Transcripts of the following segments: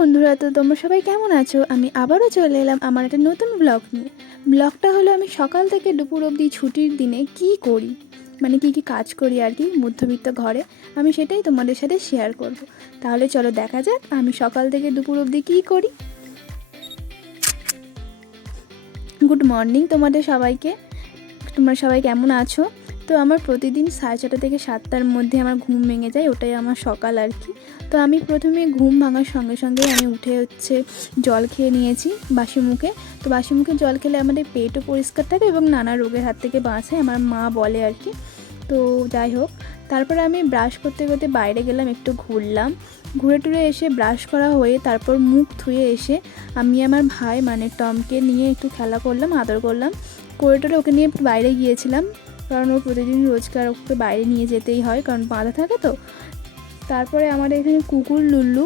বন্ধুরা, তো তোমরা সবাই কেমন আছো? আমি আবারও চলে এলাম আমার একটা নতুন ব্লগ নিয়ে। ব্লগটা হলো আমি সকাল থেকে দুপুর অবধি ছুটির দিনে কি করি, মানে কি কি কাজ করি আর কি মধ্যবিত্ত ঘরে, আমি সেটাই তোমাদের সাথে শেয়ার করব। তাহলে চলো দেখা যাক আমি সকাল থেকে দুপুর অবধি কী করি। গুড মর্নিং তোমাদের সবাইকে। তোমরা সবাই কেমন আছো? তো আমার প্রতিদিন 6:30 থেকে 7টার মধ্যে আমার ঘুম ভেঙে যায়, ওটাই আমার সকাল আর কি। তো আমি প্রথমে ঘুম ভাঙার সঙ্গে সঙ্গে আমি উঠে জল খেয়ে নিয়েছি বাসি মুখে। তো বাসি মুখে জল খেলে আমাদের পেটও পরিষ্কার থাকে এবং নানা রোগের হাত থেকে বাঁচায়, আমার মা বলে আর কি। তো যাই হোক, তারপরে আমি ব্রাশ করতে করতে বাইরে গেলাম, একটু ঘুরলাম। ঘুরে টুরে এসে ব্রাশ করা হয়ে তারপর মুখ ধুয়ে এসে আমি আমার ভাই মানে টমকে নিয়ে একটু খেলা করলাম, আদর করলাম। করে টোরে ওকে নিয়ে বাইরে গিয়েছিলাম, কারণ ও প্রতিদিন রোজকার ওকে বাইরে নিয়ে যেতেই হয়, কারণ বাঁধা থাকে তো। তারপরে আমাদের এখানে কুকুর লুল্লু,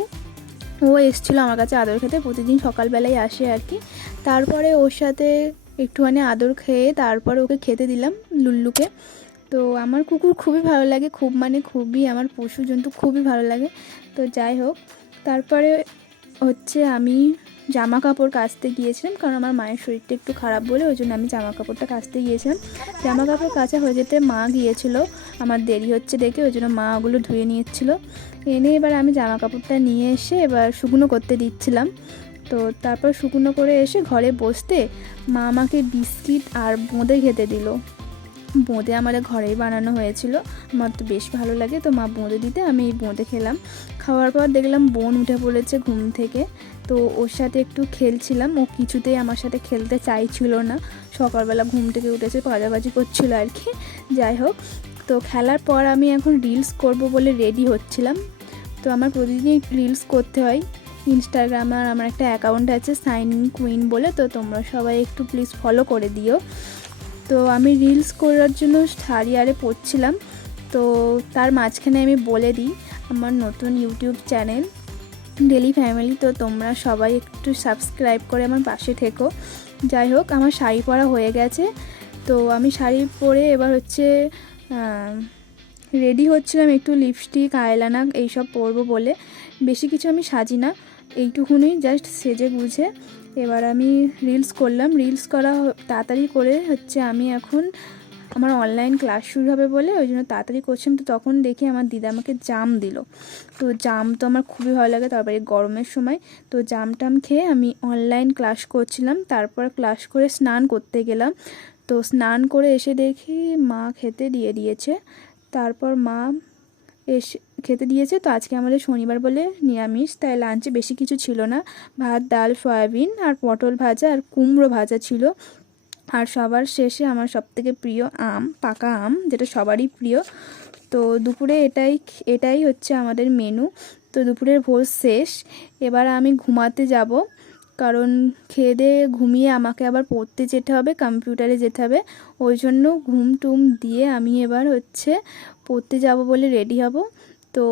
ও এসেছিলো আমার কাছে আদর খেতে, প্রতিদিন সকালবেলায় আসে আর কি। তারপরে ওর সাথে একটুখানি আদর খেয়ে তারপরে ওকে খেতে দিলাম লুল্লুকে। তো আমার কুকুর খুবই ভালো লাগে, খুবই আমার পশু জন্তু খুবই ভালো লাগে। তো যাই হোক, তারপরে আমি জামা কাপড় কাচতে গিয়েছিলাম, কারণ আমার মায়ের শরীরটা একটু খারাপ বলে ওই জন্য আমি জামা কাপড়টা কাচতে গিয়েছিলাম। জামা কাপড় কাচা হয়ে যেতে মা গিয়েছিলো, আমার দেরি হচ্ছে দেখে ওই জন্য মা ওগুলো ধুয়ে নিয়েছিলো। এনে এবার আমি জামা কাপড়টা নিয়ে এসে এবার শুকনো করতে দিচ্ছিলাম। তো তারপর শুকনো করে এসে ঘরে বসতে মা আমাকে বিস্কিট আর বোঁদে খেতে দিল। বোঁদে আমাদের ঘরেই বানানো হয়েছিল, আমার তো বেশ ভালো লাগে, তো মা বোঁদে দিতে আমি এই বোঁদে খেলাম। খাওয়ার পর দেখলাম বোন উঠে পড়েছে ঘুম থেকে, তো ওর সাথে একটু খেলছিলাম। ও কিছুতেই আমার সাথে খেলতে চাইছিল না, সকালবেলা ঘুম থেকে উঠেছে পাজাবাজি করছিল আর কি। যাই হোক, তো খেলার পর আমি এখন রিলস করব বলে রেডি হচ্ছিলাম। তো আমার প্রতিদিনই রিলস করতে হয়। ইনস্টাগ্রামে আমার একটা অ্যাকাউন্ট আছে সাইনিং কুইন বলে, তো তোমরা সবাই একটু প্লিজ ফলো করে দিও। তো আমি রিলস করার জন্য শাড়ি আরে পরছিলাম। তো তার মাঝখানে আমি বলে দিই আমার নতুন ইউটিউব চ্যানেল ডেলি ফ্যামিলি, তো তোমরা সবাই একটু সাবস্ক্রাইব করে আমার পাশে থেকো। যাই হোক, আমার শাড়ি পরা হয়ে গেছে। তো আমি শাড়ি পরে এবার রেডি হচ্ছিলাম, একটু লিপস্টিক আইলাইনার এইসব পরবো বলে। বেশি কিছু আমি সাজি না, এইটুকুনি জাস্ট সেজে গুজে এবার আমি রিলস করলাম। রিলস করা তাড়াতাড়ি করে আমি এখন আমার অনলাইন ক্লাস শুরু হবে বলে ওই জন্য তাড়াতাড়ি করছিলাম। তো তখন দেখি আমার দিদা আমাকে জাম দিল। তো জাম তো আমার খুবই ভালো লাগে, তারপরে গরমের সময়। তো জাম টাম খেয়ে আমি অনলাইন ক্লাস করছিলাম। তারপর ক্লাস করে স্নান করতে গেলাম। তো স্নান করে এসে দেখি মা খেতে দিয়ে দিয়েছে। তারপর মা এসে খেতে দিয়েছে। তো আজকে আমাদের শনিবার বলে নিরামিষ, তাই লাঞ্চে বেশি কিছু ছিল না, ভাত ডাল সয়াবিন আর পটল ভাজা আর কুমড়ো ভাজা ছিল। আর সবার শেষে আমার সবথেকে প্রিয় আম, পাকা আম, যেটা সবারই প্রিয়। তো দুপুরে এটাই আমাদের মেনু। তো দুপুরের ভোজ শেষ, এবার আমি ঘুমাতে যাব, কারণ খেয়ে দিয়ে ঘুমিয়ে আমাকে আবার পড়তে যেতে হবে, কম্পিউটারে যেতে হবে। ওই জন্য ঘুম টুম দিয়ে আমি এবার পড়তে যাব বলে রেডি হব। তো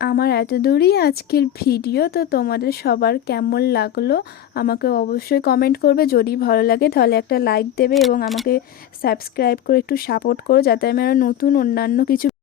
আমার এত দূরই আজকের ভিডিও। তো তোমাদের সবার কেমন লাগলো আমাকে অবশ্যই কমেন্ট করবে। যদি ভালো লাগে তাহলে একটা লাইক দেবে এবং আমাকে সাবস্ক্রাইব করে একটু সাপোর্ট করো, যাতে আমি আরও নতুন অন্যান্য কিছু